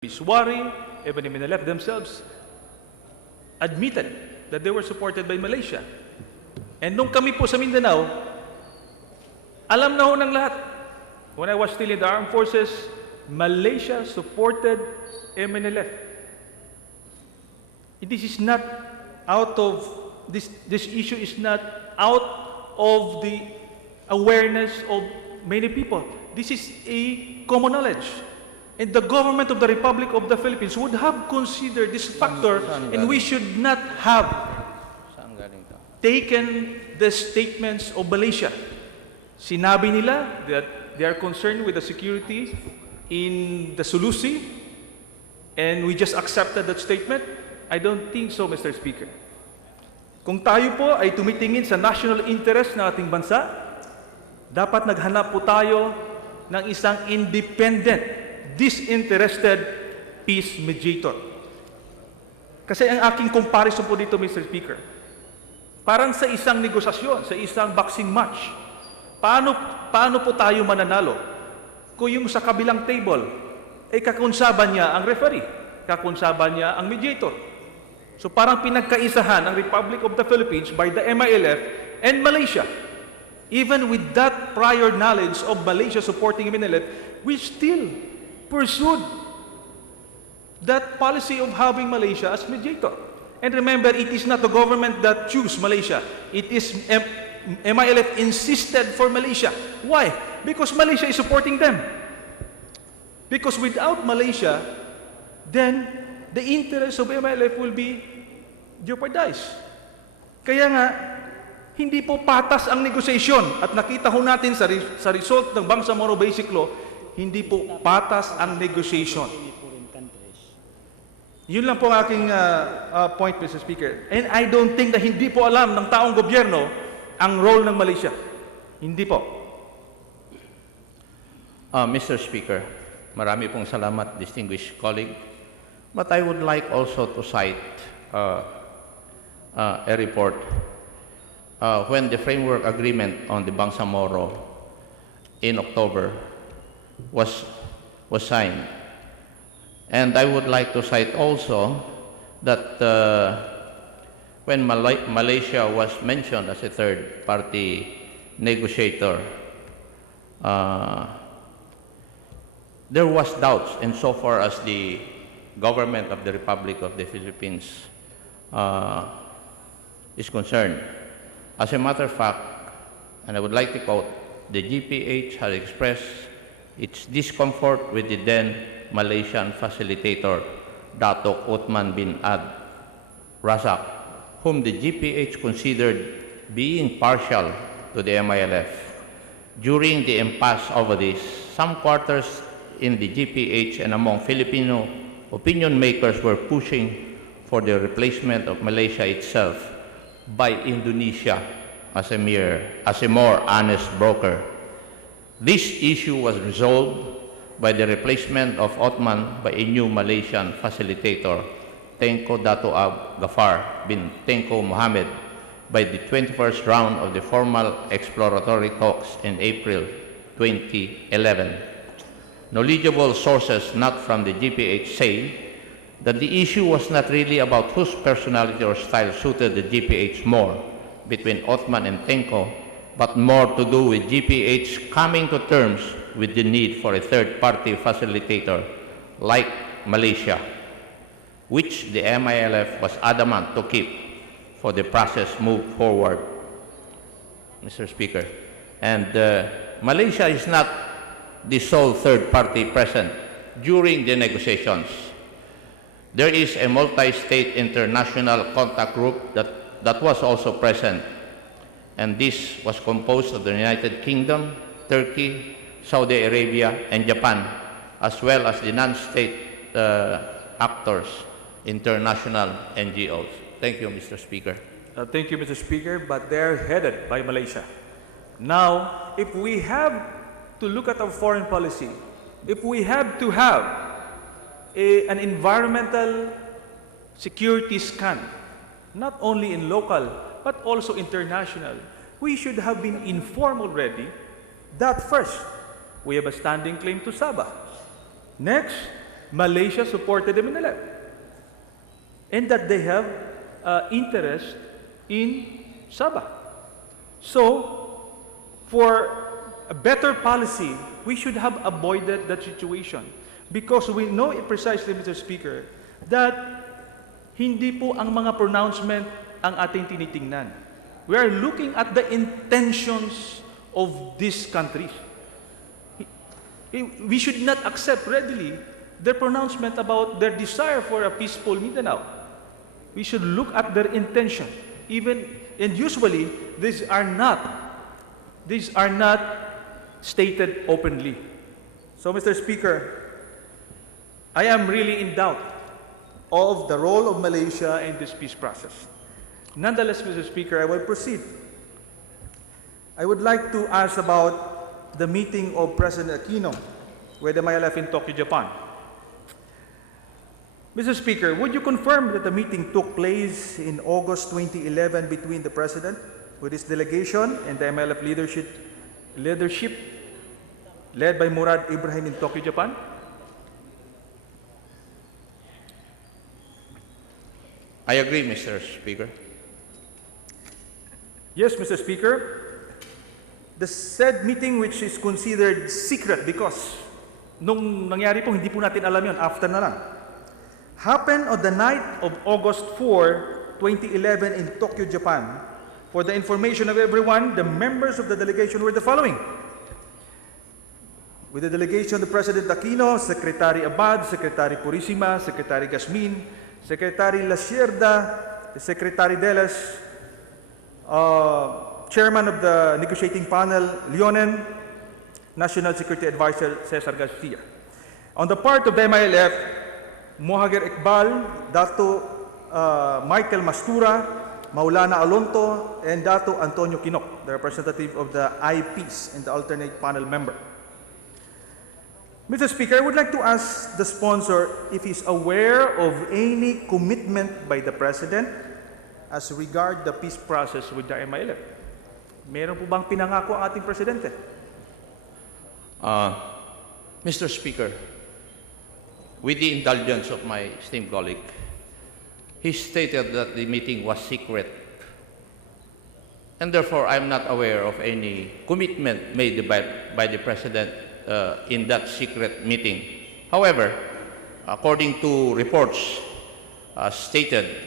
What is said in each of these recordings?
Miswari, even the Minalef themselves admitted that they were supported by Malaysia. And nung kami po sa Mindanao, alam na ho ng lahat. When I was still in the armed forces, Malaysia supported MNLF. This is not out of, this issue is not out of the awareness of many people. This is a common knowledge. And the government of the Republic of the Philippines would have considered this factor, and we should not have taken the statements of Malaysia. Sinabi nila that they are concerned with the security in the Sulusi, and we just accepted that statement. I don't think so, Mr. Speaker. Kung tayo po ay tumitingin sa national interest ng ating bansa, dapat naghanap po tayo ng isang independent, disinterested peace mediator. Kasi ang aking comparison po dito, Mr. Speaker, parang sa isang negosasyon, sa isang boxing match, paano po tayo mananalo? Kung yung sa kabilang table, ay kakonsaban niya ang referee, kakonsaban niya ang mediator. So parang pinagkaisahan ang Republic of the Philippines by the MILF and Malaysia. Even with that prior knowledge of Malaysia supporting MILF, we still pursued that policy of having Malaysia as mediator. And remember, it is not the government that chose Malaysia. It is MILF insisted for Malaysia. Why? Because Malaysia is supporting them. Because without Malaysia, then the interest of MILF will be jeopardized. Kaya nga, hindi po patas ang negosasyon. At nakita ho natin sa result ng Bangsamoro Basic Law, hindi po patas ang negotiation. Yun lang po ang aking point, Mr. Speaker. And I don't think na hindi po alam ng taong gobyerno ang role ng Malaysia. Hindi po. Mr. Speaker, marami pong salamat, distinguished colleague. But I would like also to cite a report when the framework agreement on the Bangsamoro in October was signed. And I would like to cite also that when Malaysia was mentioned as a third-party negotiator, there was doubts insofar as the government of the Republic of the Philippines is concerned. As a matter of fact, and I would like to quote, the GPH has expressed its discomfort with the then Malaysian facilitator, Datuk Uthman bin Ad Razak, whom the GPH considered being partial to the MILF. During the impasse over this, some quarters in the GPH and among Filipino opinion makers were pushing for the replacement of Malaysia itself by Indonesia as a more honest broker. This issue was resolved by the replacement of Othman by a new Malaysian facilitator, Thankyou Dato' Ghaffar bin Thankyou Mohammed, by the 21st round of the formal exploratory talks in April 2011. Knowledgeable sources not from the GPH say that the issue was not really about whose personality or style suited the GPH more between Othman and Thankyou, but more to do with GPH coming to terms with the need for a third-party facilitator like Malaysia, which the MILF was adamant to keep for the process move forward, Mr. Speaker. And Malaysia is not the sole third party present during the negotiations. There is a multi-state international contact group that was also present, and this was composed of the United Kingdom, Turkey, Saudi Arabia, and Japan, as well as the non-state actors, international NGOs. Thank you, Mr. Speaker. Thank you, Mr. Speaker, but they're headed by Malaysia. Now, if we have to look at our foreign policy, if we have to have an environmental security scan, not only in local, but also international, we should have been informed already that first, we have a standing claim to Sabah. Next, Malaysia supported the Manila, and that they have interest in Sabah. So, for a better policy, we should have avoided that situation because we know precisely, Mr. Speaker, that hindi po ang mga pronouncement ang ating tinitingnan. We are looking at the intentions of these countries. We should not accept readily their pronouncement about their desire for a peaceful Mindanao. We should look at their intention. And usually, these are not stated openly. So, Mr. Speaker, I am really in doubt of the role of Malaysia in this peace process. Nonetheless, Mr. Speaker, I will proceed. I would like to ask about the meeting of President Aquino with the MILF in Tokyo, Japan. Mr. Speaker, would you confirm that the meeting took place in August 2011 between the President with his delegation and the MILF leadership led by Murad Ibrahim in Tokyo, Japan? I agree, Mr. Speaker. Yes, Mr. Speaker. The said meeting, which is considered secret because nung nangyari po, hindi po natin alam yun, after na lang, happened on the night of August 4, 2011 in Tokyo, Japan. For the information of everyone, the members of the delegation were the following. With the delegation, the President Aquino, Secretary Abad, Secretary Purisima, Secretary Gasmin, Secretary Lasierda, the Secretary Delas, Chairman of the negotiating panel, Leonen, National Security Advisor, Cesar Garcia. On the part of the MILF, Mohager Iqbal, Dato Michael Mastura, Maulana Alonto, and Dato Antonio Kinok, the representative of the IPs and the alternate panel member. Mr. Speaker, I would like to ask the sponsor if he's aware of any commitment by the President as regard the peace process with the MILF. Meron po bang pinangako ang ating Presidente? Mr. Speaker, with the indulgence of my esteemed colleague, he stated that the meeting was secret, and therefore I'm not aware of any commitment made by the President in that secret meeting. However, according to reports stated,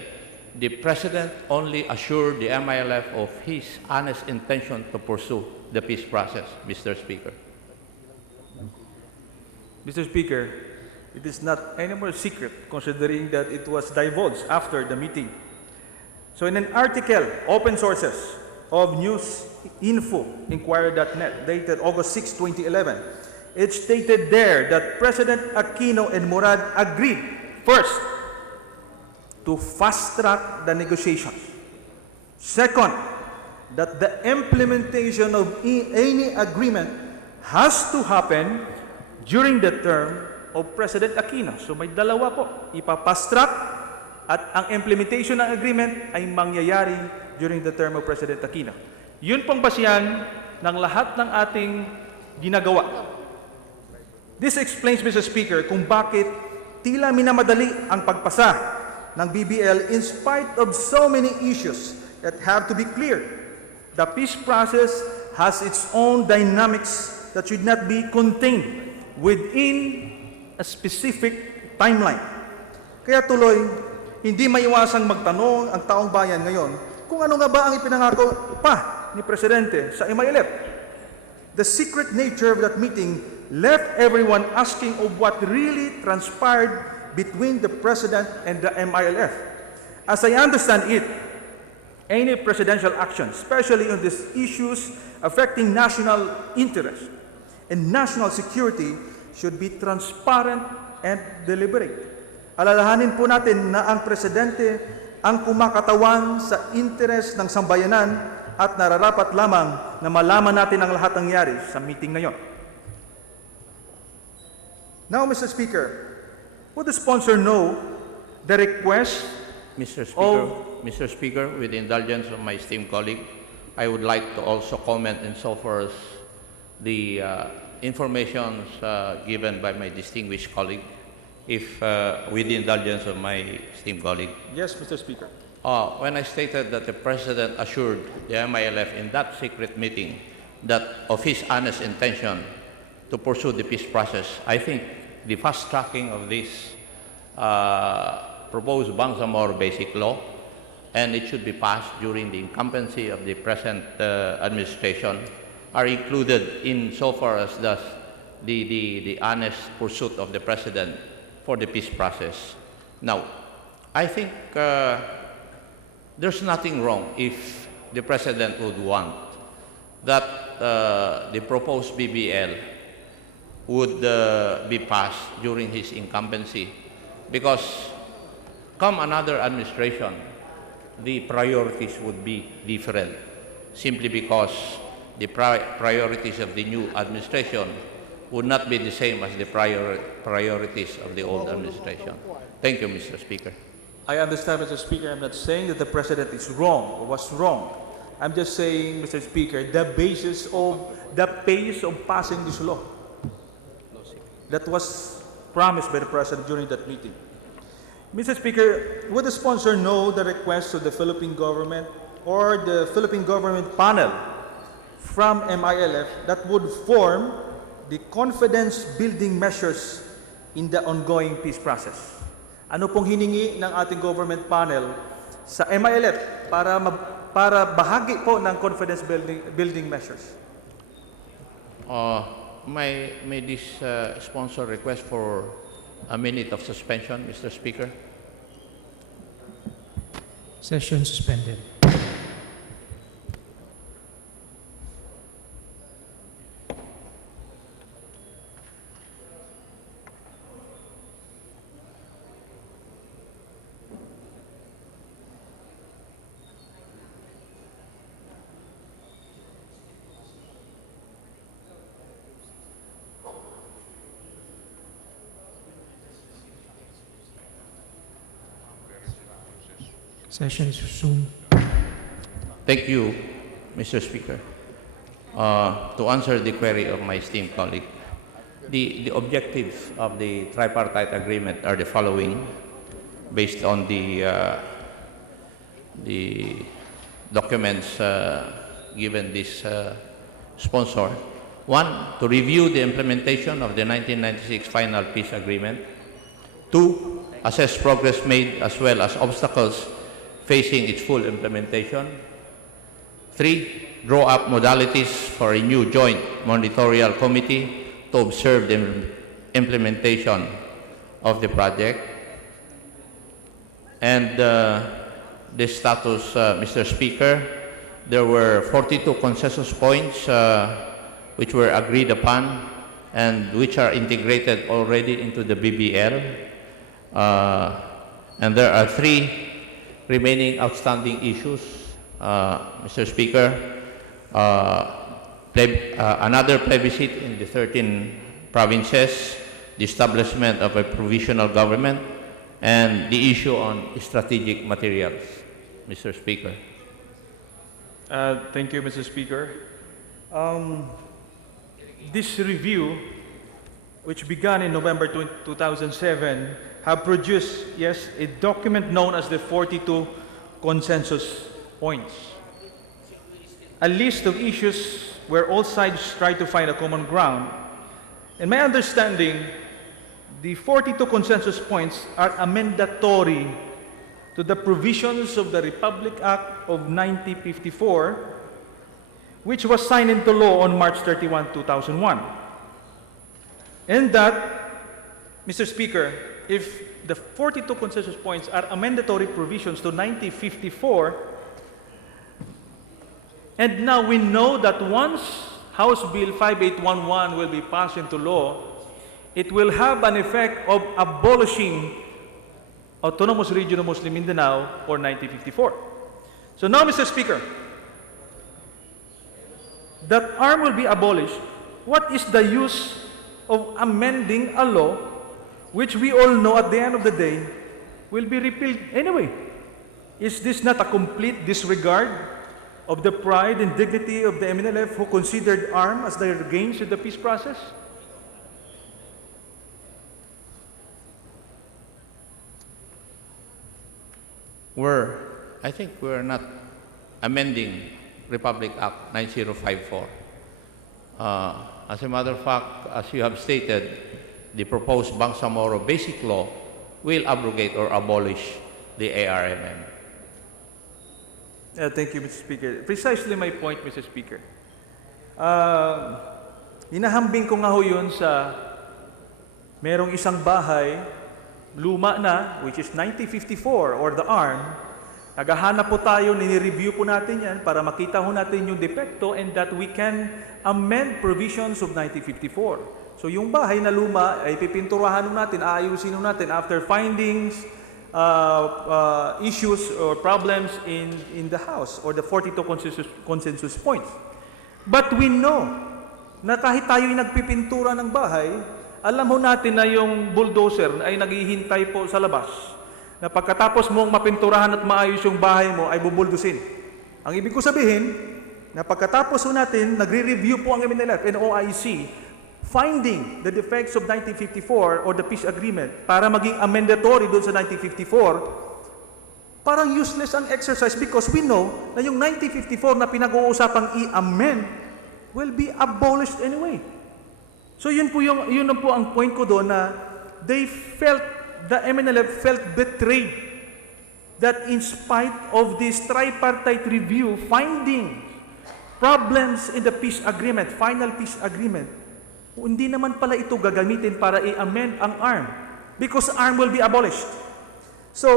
the President only assured the MILF of his honest intention to pursue the peace process, Mr. Speaker. Mr. Speaker, it is not any more secret considering that it was divulged after the meeting. So in an article, open sources of newsinfo.inquirer.net dated August 6, 2011, it stated there that President Aquino and Murad agreed, first, to fast-track the negotiations. Second, that the implementation of any agreement has to happen during the term of President Aquino. So may dalawa po, ipapast-track at ang implementation ng agreement ay mangyayari during the term of President Aquino. Yun pong basihan ng lahat ng ating ginagawa. This explains, Mr. Speaker, kung bakit tila minamadali ang pagpasa ng BBL in spite of so many issues that have to be cleared. The peace process has its own dynamics that should not be contained within a specific timeline. Kaya tuloy, hindi maiwasang magtanong ang taong bayan ngayon kung ano nga ba ang ipinangako pa ni Presidente sa MILF. The secret nature of that meeting left everyone asking of what really transpired between the President and the MILF. As I understand it, any presidential action, especially on these issues affecting national interest and national security, should be transparent and deliberate. Alalahanin po natin na ang Presidente ang kumakatawan sa interes ng sambayanan at nararapat lamang na malaman natin ang lahat ng nangyari sa meeting na yon. Now, Mr. Speaker, would the sponsor know the request Mr. Speaker, with the indulgence of my esteemed colleague, I would like to also comment insofar as the information given by my distinguished colleague if with the indulgence of my esteemed colleague. Yes, Mr. Speaker. When I stated that the President assured the MILF in that secret meeting that of his honest intention to pursue the peace process, I think the fast-tracking of this proposed Bangsamoro Basic Law, and it should be passed during the incumbency of the present administration, are included in so far as the honest pursuit of the President for the peace process. Now, I think there's nothing wrong if the President would want that the proposed BBL would be passed during his incumbency, because come another administration, the priorities would be different, simply because the priorities of the new administration would not be the same as the priorities of the old administration. Thank you, Mr. Speaker. I understand, Mr. Speaker. I'm not saying that the President is wrong or was wrong. I'm just saying, Mr. Speaker, the pace of passing this law that was promised by the President during that meeting. Mr. Speaker, would the sponsor know the request of the Philippine government or the Philippine government panel from MILF that would form the confidence-building measures in the ongoing peace process? Ano pong hiningi ng ating government panel sa MILF para bahagi po ng confidence-building measures? May this sponsor request for a minute of suspension, Mr. Speaker? Session suspended. Session is resumed. Thank you, Mr. Speaker. To answer the query of my esteemed colleague, the objectives of the tripartite agreement are the following, based on the documents given this sponsor. One, to review the implementation of the 1996 final peace agreement. Two, assess progress made as well as obstacles facing its full implementation. Three, draw up modalities for a new joint monitorial committee to observe the implementation of the project. And the status, Mr. Speaker, there were 42 consensus points which were agreed upon and which are integrated already into the BBL. And there are 3 remaining outstanding issues, Mr. Speaker. Another plebiscite in the 13 provinces, the establishment of a provisional government, and the issue on strategic materials, Mr. Speaker. Thank you, Mr. Speaker. This review, which began in November 2007, have produced, yes, a document known as the 42 consensus points. A list of issues where all sides try to find a common ground. In my understanding, the 42 consensus points are amendatory to the provisions of the Republic Act of 1954, which was signed into law on March 31, 2001. And that, Mr. Speaker, if the 42 consensus points are amendatory provisions to 1954, and now we know that once House Bill 5811 will be passed into law, it will have an effect of abolishing Autonomous Region of Muslim Mindanao for 1954. So now, Mr. Speaker, that arm will be abolished. What is the use of amending a law which we all know at the end of the day will be repealed anyway? Is this not a complete disregard of the pride and dignity of the MNLF who considered arm as their gains in the peace process? I think we're not amending Republic Act 9054. As a matter of fact, as you have stated, the proposed Bangsamoro Basic Law will abrogate or abolish the ARMM. Thank you, Mr. Speaker. Precisely my point, Mr. Speaker. Hinahambing ko nga ho yun sa merong isang bahay, luma na, which is 1954 or the ARM. Naghahanap po tayo, nini-review po natin yan para makita ho natin yung depekto and that we can amend provisions of 1954. So yung bahay na luma ay pipinturahan natin, aayusin natin after findings, issues or problems in the house or the 42 consensus points. But we know na kahit tayo ay nagpipintura ng bahay, alam ho natin na yung bulldozer ay naghihintay po sa labas na pagkatapos mong mapinturahan at maayos yung bahay mo ay bubuldusin. Ang ibig ko sabihin na pagkatapos ho natin, nagre-review po ang MNLF and OIC finding the defects of 1954 or the peace agreement para maging amendatory doon sa 1954, parang useless ang exercise because we know na yung 1954 na pinag-uusapang i-amend will be abolished anyway. So yun po ang point ko doon na the MNLF felt betrayed that in spite of this tripartite review finding problems in the peace agreement, final peace agreement, hindi naman pala ito gagamitin para i-amend ang ARM because ARM will be abolished. So,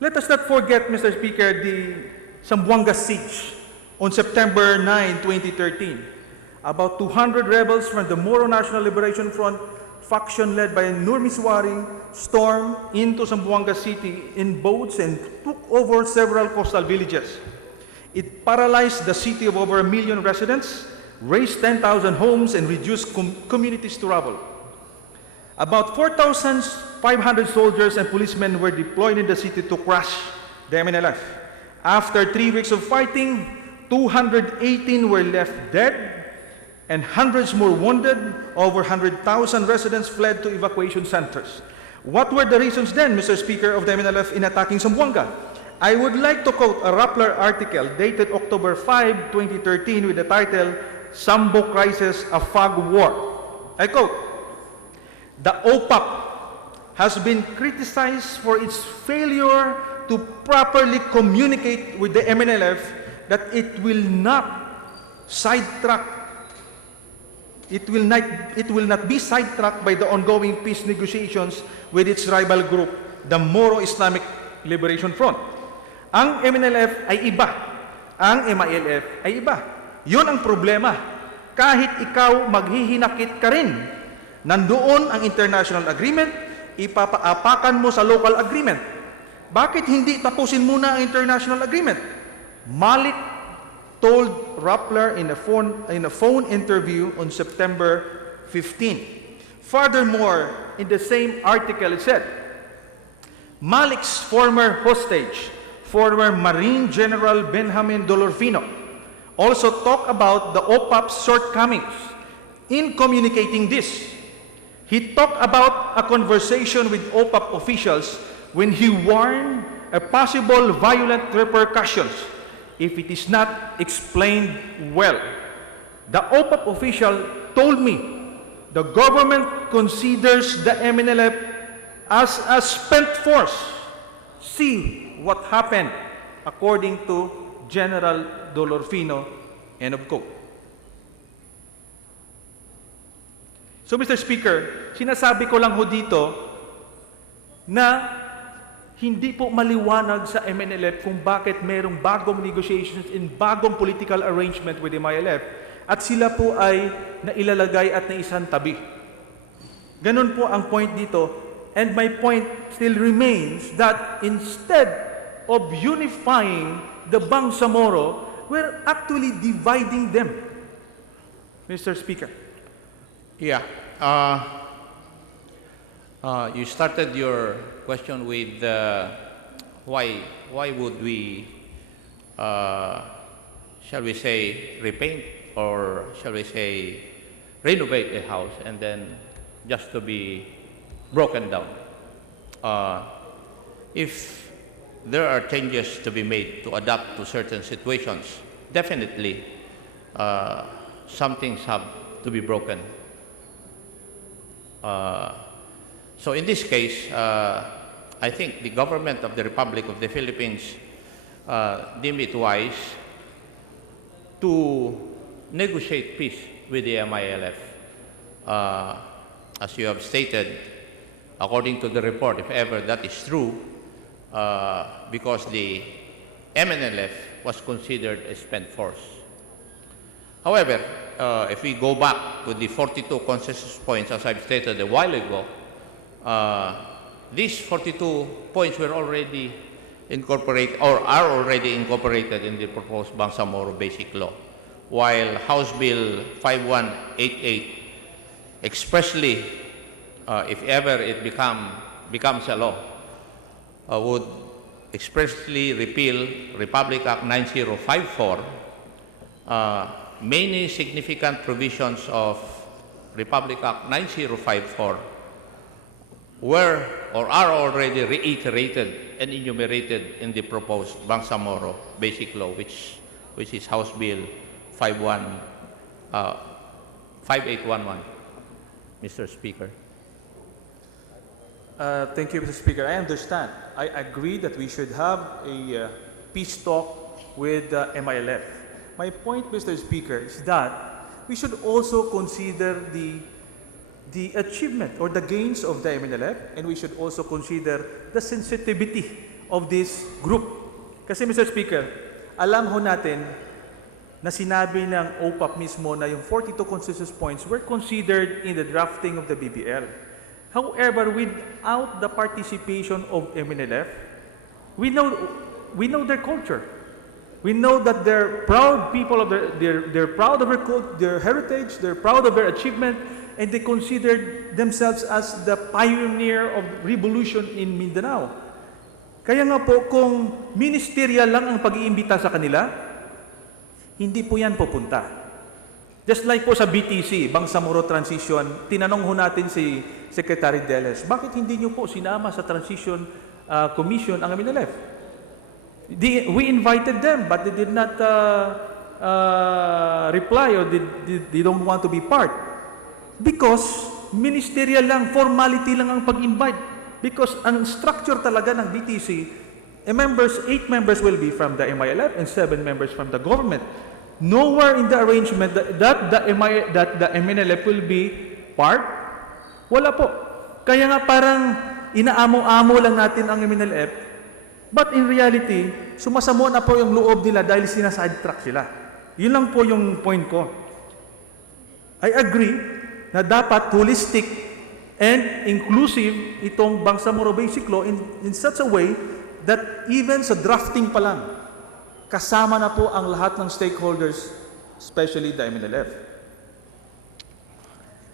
let us not forget, Mr. Speaker, the Zamboanga siege on September 9, 2013. About 200 rebels from the Moro National Liberation Front faction led by Nur Miswari stormed into Zamboanga City in boats and took over several coastal villages. It paralyzed the city of over 1 million residents, razed 10,000 homes, and reduced communities to rubble. About 4,500 soldiers and policemen were deployed in the city to crush the MNLF. After 3 weeks of fighting, 218 were left dead, and hundreds more wounded. Over 100,000 residents fled to evacuation centers. What were the reasons then, Mr. Speaker, of the MNLF in attacking Zamboanga? I would like to quote a Rappler article dated October 5, 2013 with the title, Sambo Crisis, a Fog War. I quote, "The OPAP has been criticized for its failure to properly communicate with the MNLF that it will not be sidetracked by the ongoing peace negotiations with its rival group, the Moro Islamic Liberation Front. Ang MNLF ay iba, ang MILF ay iba. Yun ang problema. Kahit ikaw maghihinakit ka rin, nandoon ang international agreement, ipapaapakan mo sa local agreement. Bakit hindi tapusin muna ang international agreement?" Malik told Rappler in a phone interview on September 15. Furthermore, in the same article it said, Malik's former hostage, former Marine General Benjamin Dolorfino, also talked about the OPAP's shortcomings in communicating this. He talked about a conversation with OPAP officials when he warned of possible violent repercussions if it is not explained well. The OPAP official told me the government considers the MNLF as a spent force. See what happened, according to General Dolorfino, end of quote. So, Mr. Speaker, sinasabi ko lang ho dito na hindi po maliwanag sa MNLF kung bakit mayroong bagong negotiations and bagong political arrangement with the MILF at sila po ay nailalagay at naisang tabi. Ganun po ang point dito, and my point still remains that instead of unifying the Bangsamoro, we're actually dividing them, Mr. Speaker. Yeah. You started your question with why would we, shall we say, repaint or shall we say, renovate a house and then just to be broken down. if there are changes to be made to adapt to certain situations, definitely some things have to be broken. So in this case, I think the government of the Republic of the Philippines deemed it wise to negotiate peace with the MILF. As you have stated, according to the report, if ever that is true, because the MNLF was considered a spent force. However, if we go back to the 42 consensus points, as I've stated a while ago, these 42 points were already incorporated or are already incorporated in the proposed Bangsamoro Basic Law, while House Bill 5188 expressly, if ever it becomes a law, would expressly repeal Republic Act 9054, many significant provisions of Republic Act 9054 were or are already reiterated and enumerated in the proposed Bangsamoro Basic Law, which is House Bill 5811. Mr. Speaker. Thank you, Mr. Speaker. I understand. I agree that we should have a peace talk with the MILF. My point, Mr. Speaker, is that we should also consider the achievement or the gains of the MNLF, and we should also consider the sensitivity of this group. Kasi, Mr. Speaker, alam ho natin na sinabi ng OPAP mismo na yung 42 consensus points were considered in the drafting of the BBL. However, without the participation of MNLF, we know their culture. We know that they're proud people of they're proud of their heritage, they're proud of their achievement, and they consider themselves as the pioneer of revolution in Mindanao. Kaya nga po, kung ministerial lang ang pag-iimbita sa kanila, hindi po yan pupunta. Just like po sa BTC, Bangsamoro Transition, tinanong ho natin si Secretary Deles, bakit hindi nyo po sinama sa Transition Commission ang MNLF? We invited them, but they did not reply or they don't want to be part. Because ministerial lang, formality lang ang pag-invite. Because ang structure talaga ng BTC, 8 members will be from the MILF and 7 members from the government. Nowhere in the arrangement that the MNLF will be part, wala po. Kaya nga parang inaamo-amo lang natin ang MNLF, but in reality, sumasamo na po yung loob nila dahil sinasidetrack sila. Yun lang po yung point ko. I agree na dapat holistic and inclusive itong Bangsamoro Basic Law in such a way that even sa drafting pa lang, kasama na po ang lahat ng stakeholders, especially the MNLF.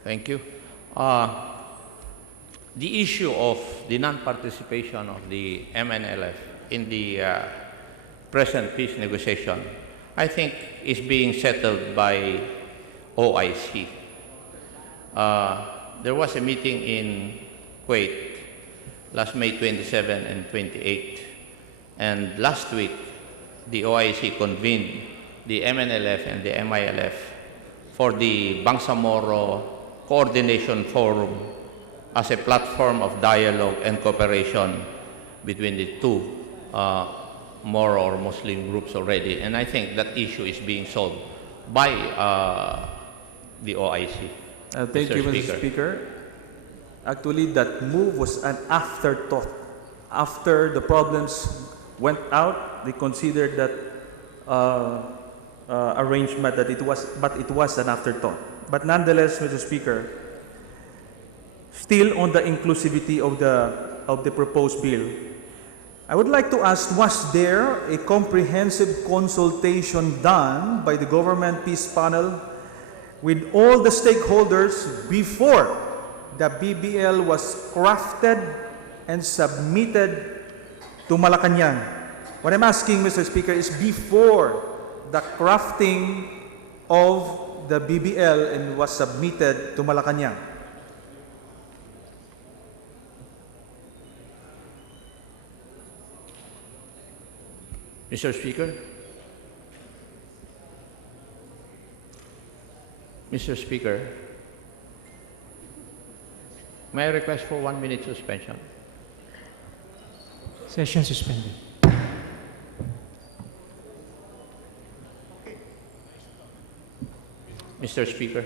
Thank you. The issue of the non-participation of the MNLF in the present peace negotiation, I think, is being settled by OIC. There was a meeting in Kuwait last May 27 and 28, and last week, the OIC convened the MNLF and the MILF for the Bangsamoro Coordination Forum as a platform of dialogue and cooperation between the two Moro or Muslim groups already. And I think that issue is being solved by the OIC. Thank you, Mr. Speaker. Actually, that move was an afterthought. After the problems went out, they considered that arrangement that it was an afterthought. But nonetheless, Mr. Speaker, still on the inclusivity of the proposed bill, I would like to ask, was there a comprehensive consultation done by the government peace panel with all the stakeholders before the BBL was crafted and submitted to Malacanang? What I'm asking, Mr. Speaker, is before the crafting of the BBL and was submitted to Malacanang. Mr. Speaker? Mr. Speaker, may I request for 1 minute suspension? Session suspended. Mr. Speaker,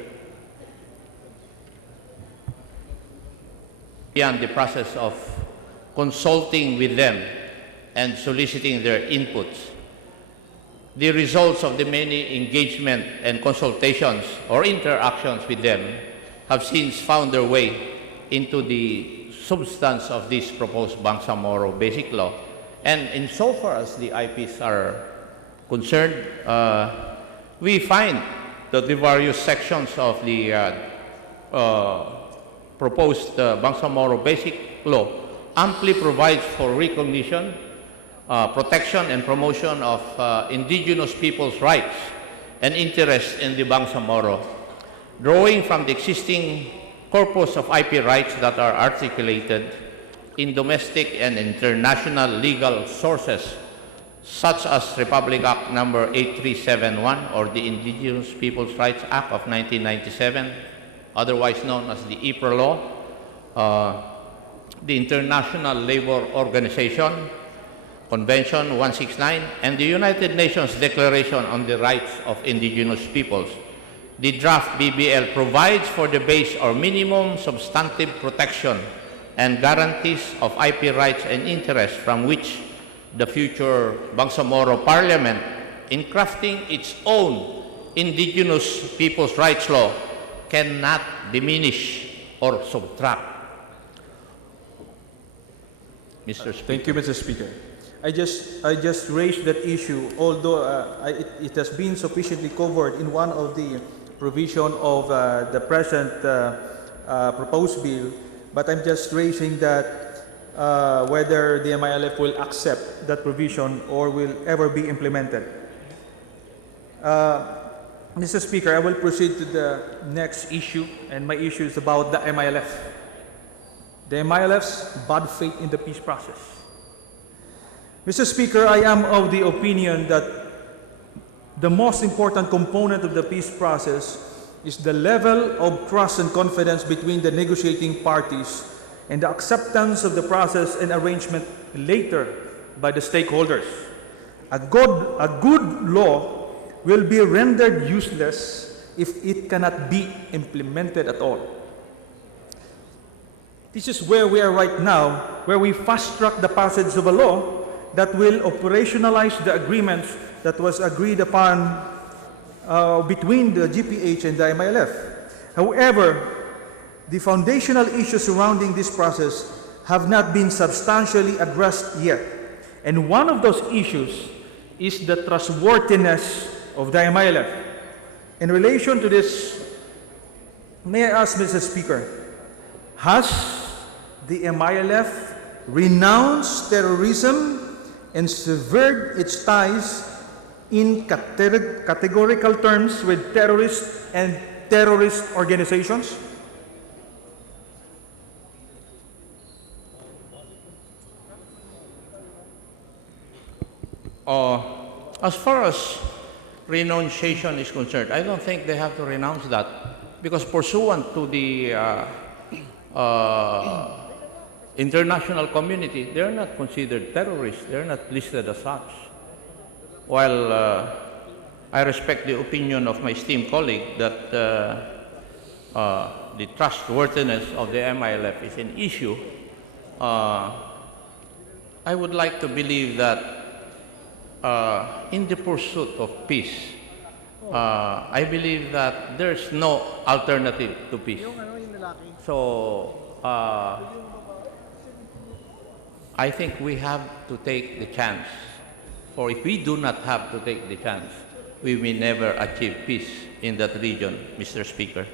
beyond the process of consulting with them and soliciting their inputs, the results of the many engagement and consultations or interactions with them have since found their way into the substance of this proposed Bangsamoro Basic Law. And insofar as the IPs are concerned, we find that the various sections of the proposed Bangsamoro Basic Law amply provides for recognition, protection, and promotion of indigenous people's rights and interests in the Bangsamoro, drawing from the existing corpus of IP rights that are articulated in domestic and international legal sources, such as Republic Act number 8371 or the Indigenous Peoples' Rights Act of 1997, otherwise known as the IPRA law, the International Labor Organization Convention 169, and the United Nations Declaration on the Rights of Indigenous Peoples. The draft BBL provides for the base or minimum substantive protection and guarantees of IP rights and interests from which the future Bangsamoro Parliament, in crafting its own Indigenous Peoples' Rights Law, cannot diminish or subtract. Mr. Speaker. Thank you, Mr. Speaker. I just raised that issue, although it has been sufficiently covered in one of the provision of the present proposed bill, but I'm just raising that whether the MILF will accept that provision or will ever be implemented. Mr. Speaker, I will proceed to the next issue, and my issue is about the MILF. The MILF's bad faith in the peace process. Mr. Speaker, I am of the opinion that the most important component of the peace process is the level of trust and confidence between the negotiating parties and the acceptance of the process and arrangement later by the stakeholders. A good law will be rendered useless if it cannot be implemented at all. This is where we are right now, where we fast-track the passage of a law that will operationalize the agreements that was agreed upon between the GPH and the MILF. However, the foundational issues surrounding this process have not been substantially addressed yet. And one of those issues is the trustworthiness of the MILF. In relation to this, may I ask, Mr. Speaker, has the MILF renounced terrorism and severed its ties in categorical terms with terrorists and terrorist organizations? As far as renunciation is concerned, I don't think they have to renounce that, because pursuant to the international community, they are not considered terrorists. They are not listed as such. While I respect the opinion of my esteemed colleague that the trustworthiness of the MILF is an issue, I would like to believe that in the pursuit of peace, I believe that there's no alternative to peace. So I think we have to take the chance. For if we do not have to take the chance, we may never achieve peace in that region, Mr. Speaker.